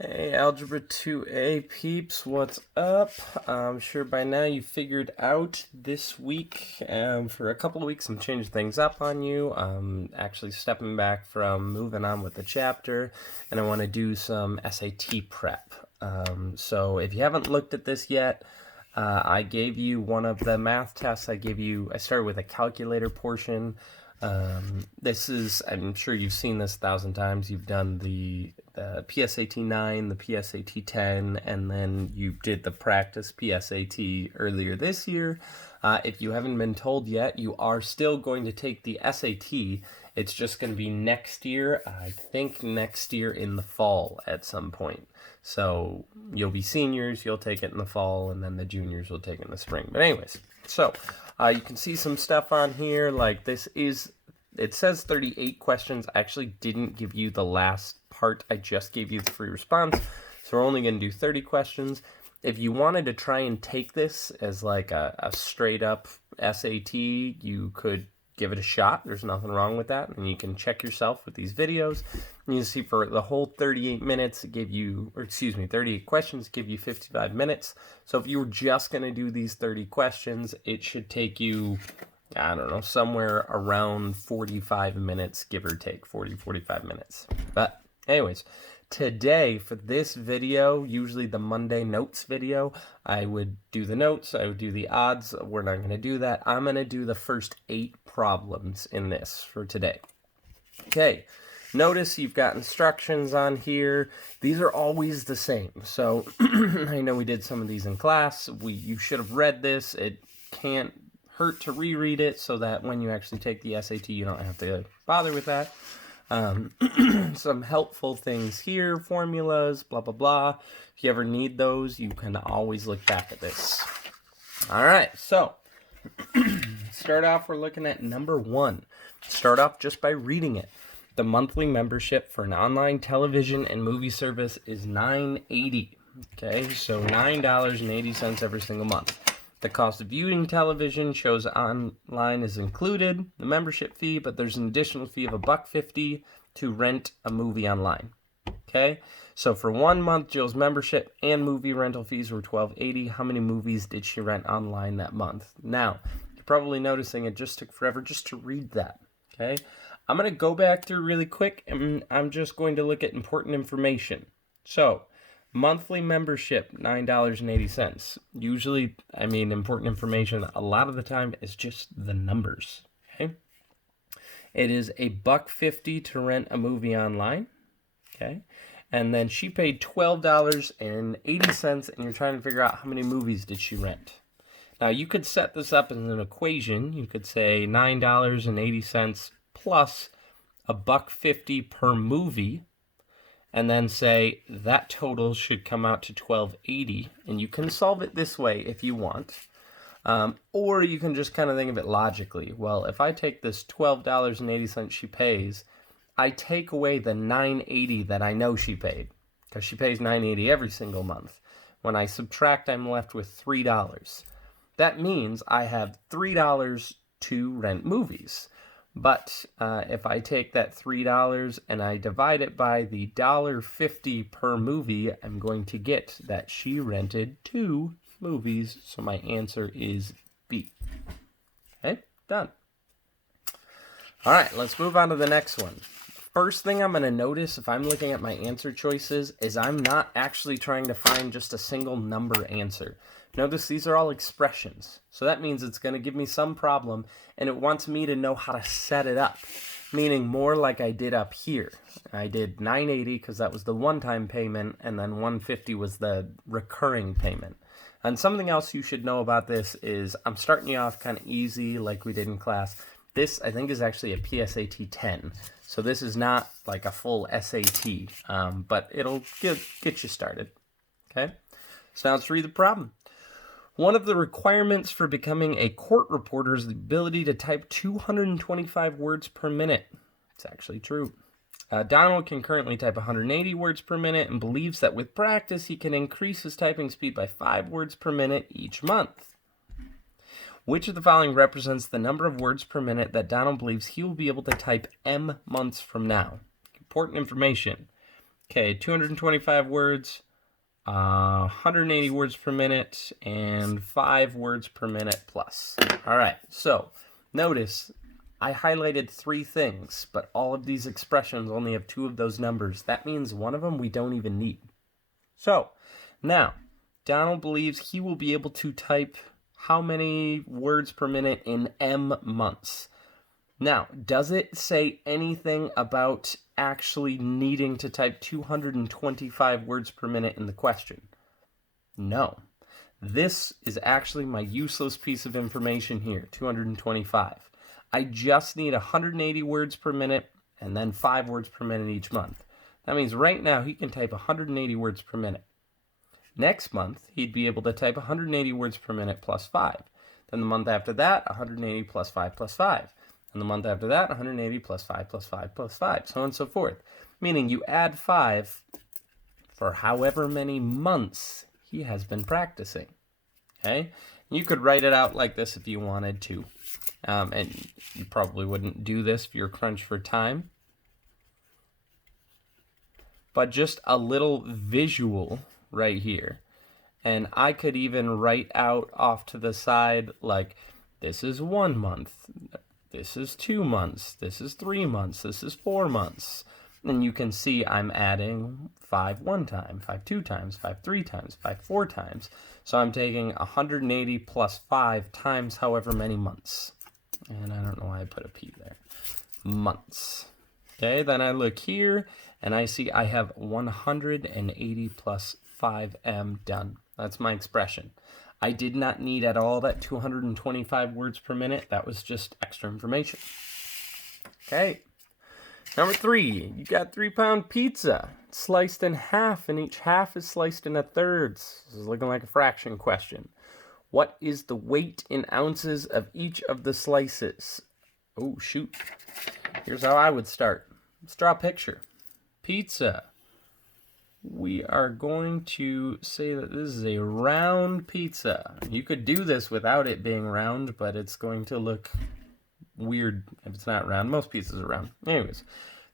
Hey, Algebra 2A peeps, what's up? I'm sure by now you figured out this week, for a couple of weeks, I'm changing things up on you. I'm actually stepping back from moving on with the chapter, and I want to do some SAT prep. So if you haven't looked at this yet, I gave you one of the math tests. I started with a calculator portion. This is, I'm sure you've seen this 1,000 times. You've done the PSAT 9, the PSAT 10, and then you did the practice PSAT earlier this year. If you haven't been told yet, you are still going to take the SAT. It's just going to be next year. I think next year in the fall at some point. So you'll be seniors, you'll take it in the fall, and then the juniors will take it in the spring. But anyways, so you can see some stuff on here. Like it says 38 questions. I actually didn't give you the last part. I just gave you the free response. So we're only going to do 30 questions. If you wanted to try and take this as like a straight up SAT, you could give it a shot. There's nothing wrong with that. And you can check yourself with these videos. And you see for the whole 38 minutes, 38 questions give you 55 minutes. So if you were just going to do these 30 questions, it should take you, I don't know, somewhere around 45 minutes, give or take, 45 minutes. But anyways, today for this video, usually the Monday notes video, I would do the notes, I would do the odds. We're not going to do that. I'm going to do the first 8 problems in this for today. Okay, notice you've got instructions on here. These are always the same. So I know we did some of these in class. You should have read this. It can't hurt to reread it so that when you actually take the SAT, you don't have to bother with that. Some helpful things here, formulas, blah, blah, blah. If you ever need those, you can always look back at this. All right, so start off, we're looking at number 1. Start off just by reading it. The monthly membership for an online television and movie service is $9.80. Okay, so $9.80 every single month. The cost of viewing television shows online is included, the membership fee, but there's an additional fee of $1.50 to rent a movie online. Okay, so for 1 month, Jill's membership and movie rental fees were $12.80. How many movies did she rent online that month? Now, you're probably noticing it just took forever just to read that. Okay, I'm going to go back through really quick, and I'm just going to look at important information. So, monthly membership, $9.80. Usually, important information a lot of the time is just the numbers. Okay, it is $1.50 to rent a movie online. Okay, and then she paid $12.80, and you're trying to figure out how many movies did she rent. Now, you could set this up as an equation. You could say $9.80 plus $1.50 per movie, and then say that total should come out to $12.80. And you can solve it this way if you want. Or you can just kind of think of it logically. Well, if I take this $12.80 she pays, I take away the $9.80 that I know she paid, because she pays $9.80 every single month. When I subtract, I'm left with $3. That means I have $3 to rent movies. But if I take that $3 and I divide it by the $1.50 per movie, I'm going to get that she rented 2 movies. So my answer is B. Okay, done. All right, let's move on to the next one. First thing I'm going to notice if I'm looking at my answer choices is I'm not actually trying to find just a single number answer. Notice these are all expressions. So that means it's going to give me some problem, and it wants me to know how to set it up, meaning more like I did up here. I did $9.80 because that was the one-time payment, and then $1.50 was the recurring payment. And something else you should know about this is I'm starting you off kind of easy like we did in class. This, I think, is actually a PSAT 10. So this is not like a full SAT, but it'll get you started. Okay? So now let's read the problem. One of the requirements for becoming a court reporter is the ability to type 225 words per minute. It's actually true. Donald can currently type 180 words per minute and believes that with practice he can increase his typing speed by 5 words per minute each month. Which of the following represents the number of words per minute that Donald believes he will be able to type M months from now? Important information. Okay, 225 words, 180 words per minute, and 5 words per minute plus. All right, so notice I highlighted 3 things, but all of these expressions only have 2 of those numbers. That means one of them we don't even need. So now, Donald believes he will be able to type how many words per minute in M months. Now, does it say anything about actually needing to type 225 words per minute in the question? No. This is actually my useless piece of information here, 225. I just need 180 words per minute and then 5 words per minute each month. That means right now he can type 180 words per minute. Next month, he'd be able to type 180 words per minute plus 5. Then the month after that, 180 plus 5 plus 5. And the month after that, 180 plus 5 plus 5 plus 5, so on and so forth. Meaning you add 5 for however many months he has been practicing. Okay? You could write it out like this if you wanted to. And you probably wouldn't do this if you're crunched for time. But just a little visual right here. And I could even write out off to the side like, this is 1 month. This is 2 months, this is 3 months, this is 4 months. And you can see I'm adding 5 one time, 5 2 times, 5 3 times, 5 4 times. So I'm taking 180 plus 5 times however many months. And I don't know why I put a P there. Months. Okay, then I look here and I see I have 180 plus 5M done. That's my expression. I did not need at all that 225 words per minute. That was just extra information. Okay. Number 3, you got 3-pound pizza. It's sliced in half, and each half is sliced into thirds. This is looking like a fraction question. What is the weight in ounces of each of the slices? Oh, shoot. Here's how I would start. Let's draw a picture. Pizza. We are going to say that this is a round pizza. You could do this without it being round, but it's going to look weird if it's not round. Most pizzas are round. Anyways,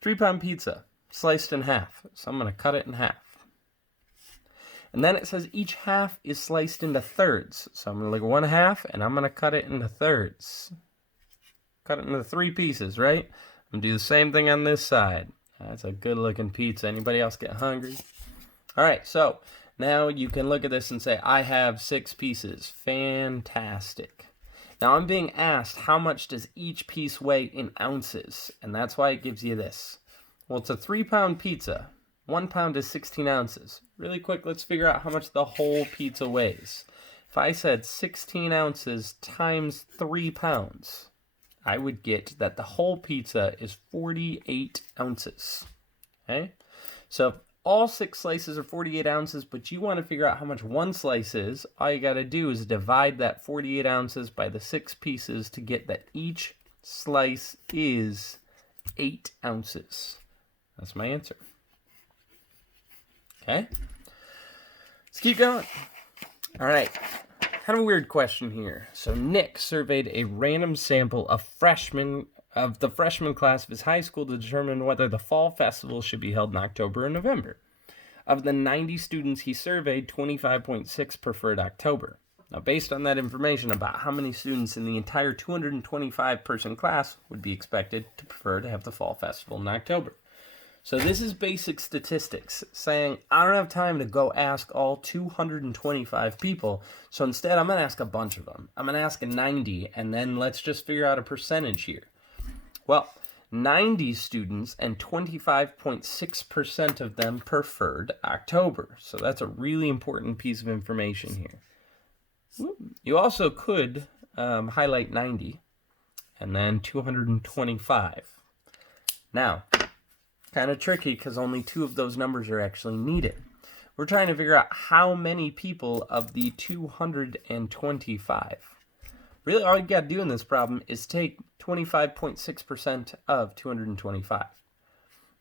3-pound pizza, sliced in half. So I'm going to cut it in half. And then it says each half is sliced into thirds. So I'm going to look at 1 half, and I'm going to cut it into thirds. Cut it into 3 pieces, right? I'm going to do the same thing on this side. That's a good-looking pizza. Anybody else get hungry? All right, so now you can look at this and say, I have 6 pieces. Fantastic. Now I'm being asked, how much does each piece weigh in ounces? And that's why it gives you this. Well, it's a 3-pound pizza. 1 pound is 16 ounces. Really quick, let's figure out how much the whole pizza weighs. If I said 16 ounces times 3 pounds, I would get that the whole pizza is 48 ounces. Okay? So all 6 slices are 48 ounces, but you want to figure out how much 1 slice is. All you got to do is divide that 48 ounces by the 6 pieces to get that each slice is 8 ounces. That's my answer. Okay? Let's keep going. All right. Kind of a weird question here. So Nick surveyed a random sample of the freshman class of his high school to determine whether the fall festival should be held in October or November. Of the 90 students he surveyed, 25.6 preferred October. Now, based on that information about how many students in the entire 225-person class would be expected to prefer to have the fall festival in October. So this is basic statistics, saying I don't have time to go ask all 225 people, so instead I'm going to ask a bunch of them. I'm going to ask 90, and then let's just figure out a percentage here. Well, 90 students and 25.6% of them preferred October. So that's a really important piece of information here. You also could highlight 90 and then 225. Now, kind of tricky because only 2 of those numbers are actually needed. We're trying to figure out how many people of the 225. Really, all you got to do in this problem is take 25.6% of 225.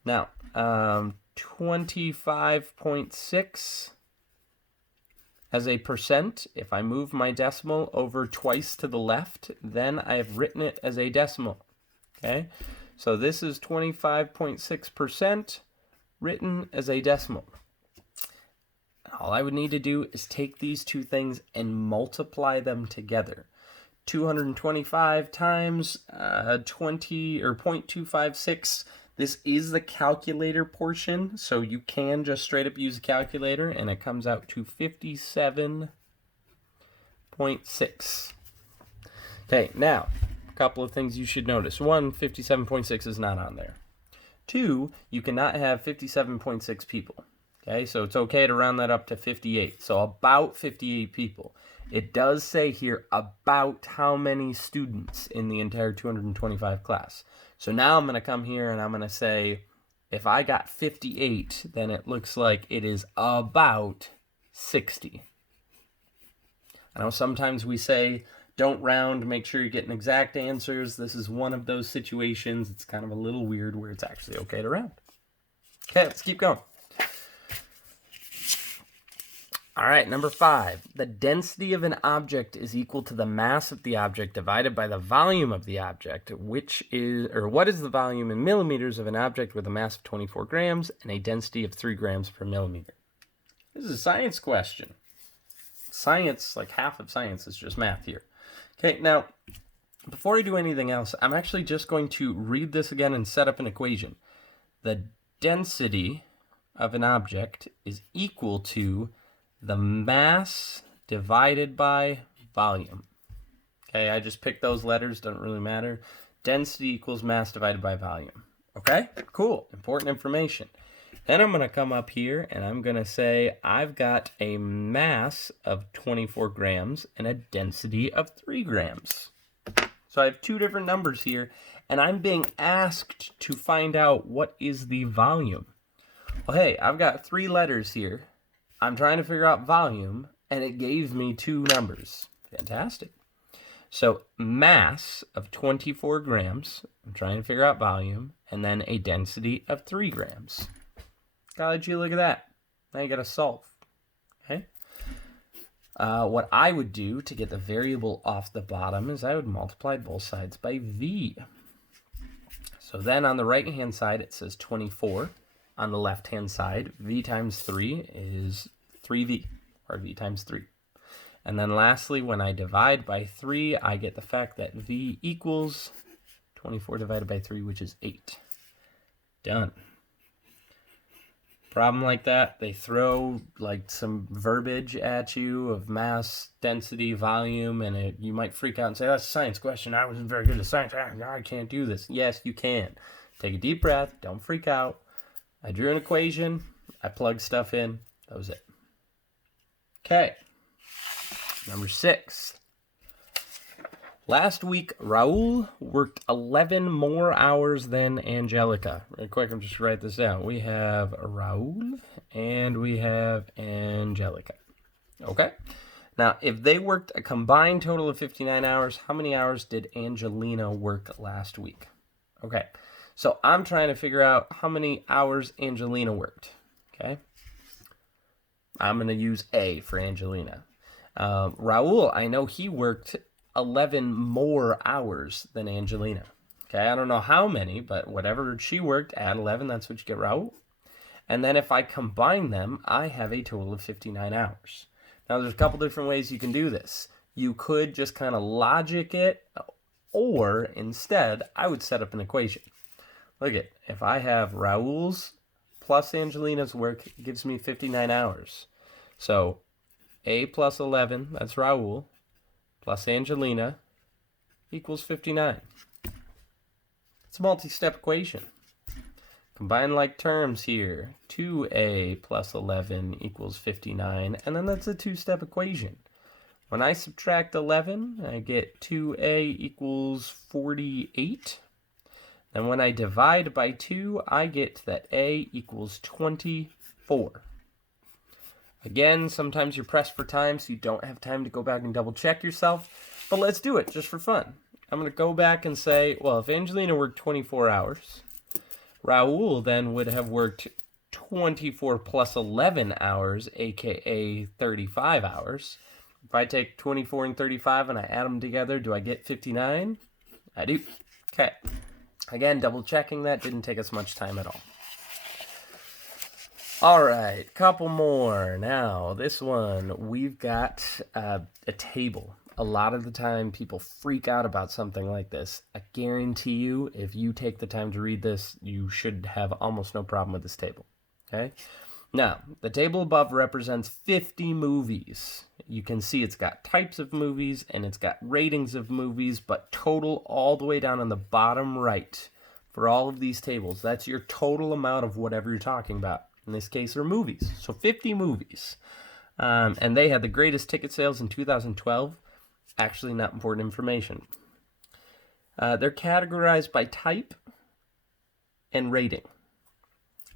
Now, 25.6 as a percent, if I move my decimal over twice to the left, then I have written it as a decimal. Okay? So this is 25.6%. written as a decimal. All I would need to do is take these two things and multiply them together. 225 times 20 or 0.256. This is the calculator portion, so you can just straight up use a calculator, and it comes out to 57.6. Okay, now, a couple of things you should notice. One, 57.6 is not on there. Two, you cannot have 57.6 people. Okay, so it's okay to round that up to 58. So about 58 people. It does say here about how many students in the entire 225 class. So now I'm going to come here and I'm going to say, if I got 58, then it looks like it is about 60. I know sometimes we say, don't round, make sure you're getting exact answers. This is one of those situations. It's kind of a little weird where it's actually okay to round. Okay, let's keep going. All right, number 5. The density of an object is equal to the mass of the object divided by the volume of the object, what is the volume in millimeters of an object with a mass of 24 grams and a density of 3 grams per millimeter? This is a science question. Science, like half of science, is just math here. Okay, now, before I do anything else, I'm actually just going to read this again and set up an equation. The density of an object is equal to the mass divided by volume. Okay, I just picked those letters, doesn't really matter. Density equals mass divided by volume. Okay, cool, important information. Then I'm going to come up here and I'm going to say I've got a mass of 24 grams and a density of 3 grams. So I have two different numbers here, and I'm being asked to find out what is the volume. Well, hey, I've got 3 letters here. I'm trying to figure out volume, and it gave me 2 numbers. Fantastic. So mass of 24 grams, I'm trying to figure out volume, and then a density of 3 grams. Gotta you look at that. Now you gotta solve. Okay. What I would do to get the variable off the bottom is I would multiply both sides by v. So then on the right-hand side, it says 24. On the left-hand side, v times 3 is 3v, or v times 3. And then lastly, when I divide by 3, I get the fact that v equals 24 divided by 3, which is 8. Done. Problem like that, they throw like some verbiage at you of mass, density, volume, and you might freak out and say, that's a science question. I wasn't very good at science. I can't do this. Yes, you can. Take a deep breath. Don't freak out. I drew an equation. I plugged stuff in. That was it. Okay. Number 6. Last week, Raul worked 11 more hours than Angelica. Real quick, I'm just write this down. We have Raul and we have Angelica. Okay. Now, if they worked a combined total of 59 hours, how many hours did Angelina work last week? Okay. So I'm trying to figure out how many hours Angelina worked. Okay. I'm going to use A for Angelina. Raul, I know he worked 11 more hours than Angelina. Okay, I don't know how many, but whatever she worked, add 11, that's what you get, Raul. And then if I combine them, I have a total of 59 hours. Now, there's a couple different ways you can do this. You could just kind of logic it, or instead, I would set up an equation. Look at, if I have Raul's plus Angelina's work, it gives me 59 hours. So, A plus 11, that's Raul, plus Angelina equals 59. It's a multi-step equation. Combine like terms here. 2A plus 11 equals 59, and then that's a 2-step equation. When I subtract 11, I get 2A equals 48. Then when I divide by 2, I get that A equals 24. Again, sometimes you're pressed for time, so you don't have time to go back and double check yourself. But let's do it, just for fun. I'm going to go back and say, well, if Angelina worked 24 hours, Raul then would have worked 24 plus 11 hours, aka 35 hours. If I take 24 and 35 and I add them together, do I get 59? I do. Okay. Again, double checking that didn't take us much time at all. All right, couple more. Now, this one, we've got a table. A lot of the time, people freak out about something like this. I guarantee you, if you take the time to read this, you should have almost no problem with this table. Okay? Now, the table above represents 50 movies. You can see it's got types of movies and it's got ratings of movies, but total all the way down on the bottom right for all of these tables. That's your total amount of whatever you're talking about. In this case, are movies. So 50 movies. And they had the greatest ticket sales in 2012. Actually, not important information. They're categorized by type and rating.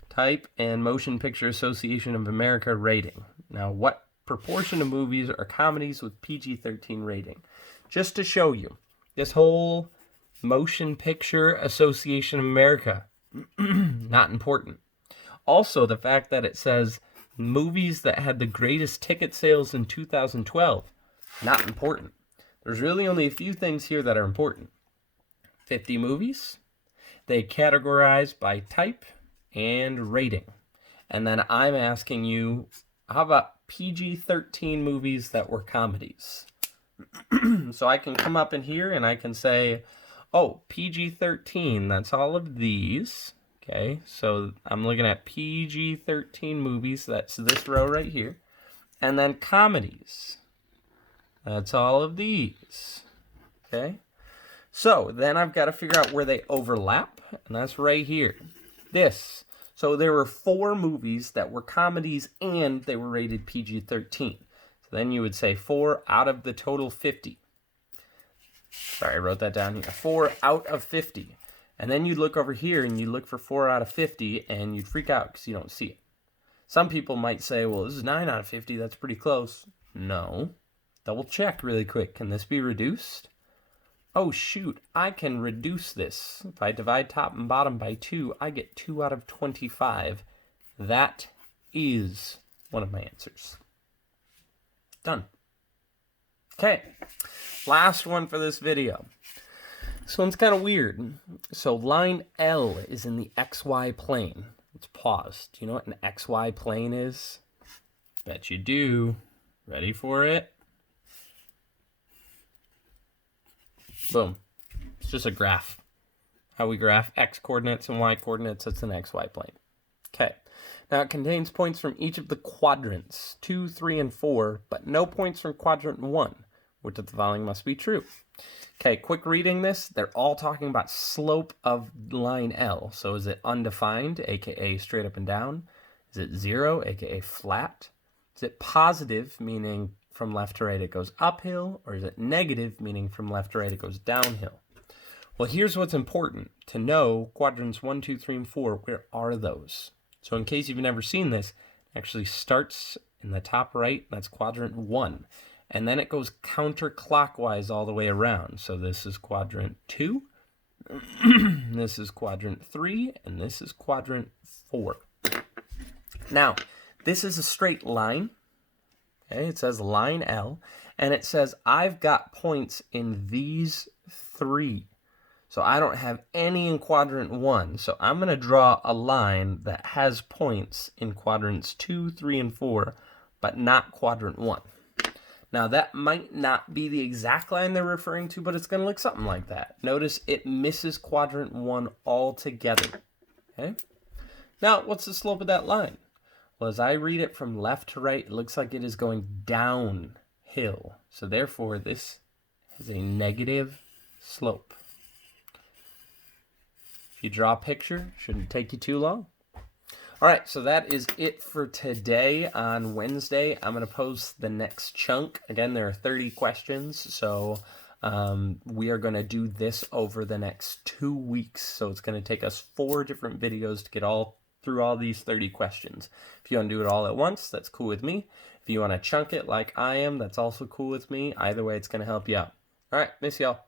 Type and Motion Picture Association of America rating. Now, what proportion of movies are comedies with PG-13 rating? Just to show you, this whole Motion Picture Association of America, not important. Also, the fact that it says movies that had the greatest ticket sales in 2012, not important. There's really only a few things here that are important. 50 movies. They categorize by type and rating. And then I'm asking you, how about PG-13 movies that were comedies? So I can come up in here and I can say, oh, PG-13, that's all of these. Okay, so I'm looking at PG-13 movies, that's this row right here. And then comedies, that's all of these. Okay, so then I've got to figure out where they overlap, and that's right here. This. So there were 4 movies that were comedies and they were rated PG-13. So then you would say 4 out of the total 50. Sorry, I wrote that down here. 4 out of 50. And then you'd look over here and you look for 4 out of 50 and you'd freak out because you don't see it. Some people might say, well, this is 9 out of 50. That's pretty close. No. Double check really quick. Can this be reduced? Oh, shoot. I can reduce this. If I divide top and bottom by 2, I get 2 out of 25. That is one of my answers. Done. Okay. Last one for this video. This one's kind of weird. So line L is in the XY plane. Let's pause. Do you know what an XY plane is? Bet you do. Ready for it? Boom. It's just a graph. How we graph X coordinates and Y coordinates, it's an XY plane. Okay. Now it contains points from each of the quadrants, 2, 3, and 4, but no points from quadrant 1, which of the following must be true. Okay, quick reading this. They're all talking about slope of line L. So is it undefined, aka straight up and down? Is it 0, aka flat? Is it positive, meaning from left to right it goes uphill? Or is it negative, meaning from left to right it goes downhill? Well, here's what's important to know. Quadrants 1, 2, 3, and 4, where are those? So in case you've never seen this, it actually starts in the top right. That's quadrant 1. And then it goes counterclockwise all the way around. So this is quadrant 2, this is quadrant 3, and this is quadrant 4. Now, this is a straight line. Okay, it says line L, and it says I've got points in these 3. So I don't have any in quadrant 1. So I'm going to draw a line that has points in quadrants 2, 3, and 4, but not quadrant 1. Now, that might not be the exact line they're referring to, but it's going to look something like that. Notice it misses quadrant 1 altogether. Okay? Now, what's the slope of that line? Well, as I read it from left to right, it looks like it is going downhill. So, therefore, this has a negative slope. If you draw a picture, shouldn't take you too long. All right, so that is it for today. On Wednesday, I'm going to post the next chunk. Again, there are 30 questions, so we are going to do this over the next 2 weeks. So it's going to take us 4 different videos to get through all these 30 questions. If you want to do it all at once, that's cool with me. If you want to chunk it like I am, that's also cool with me. Either way, it's going to help you out. All right, miss y'all.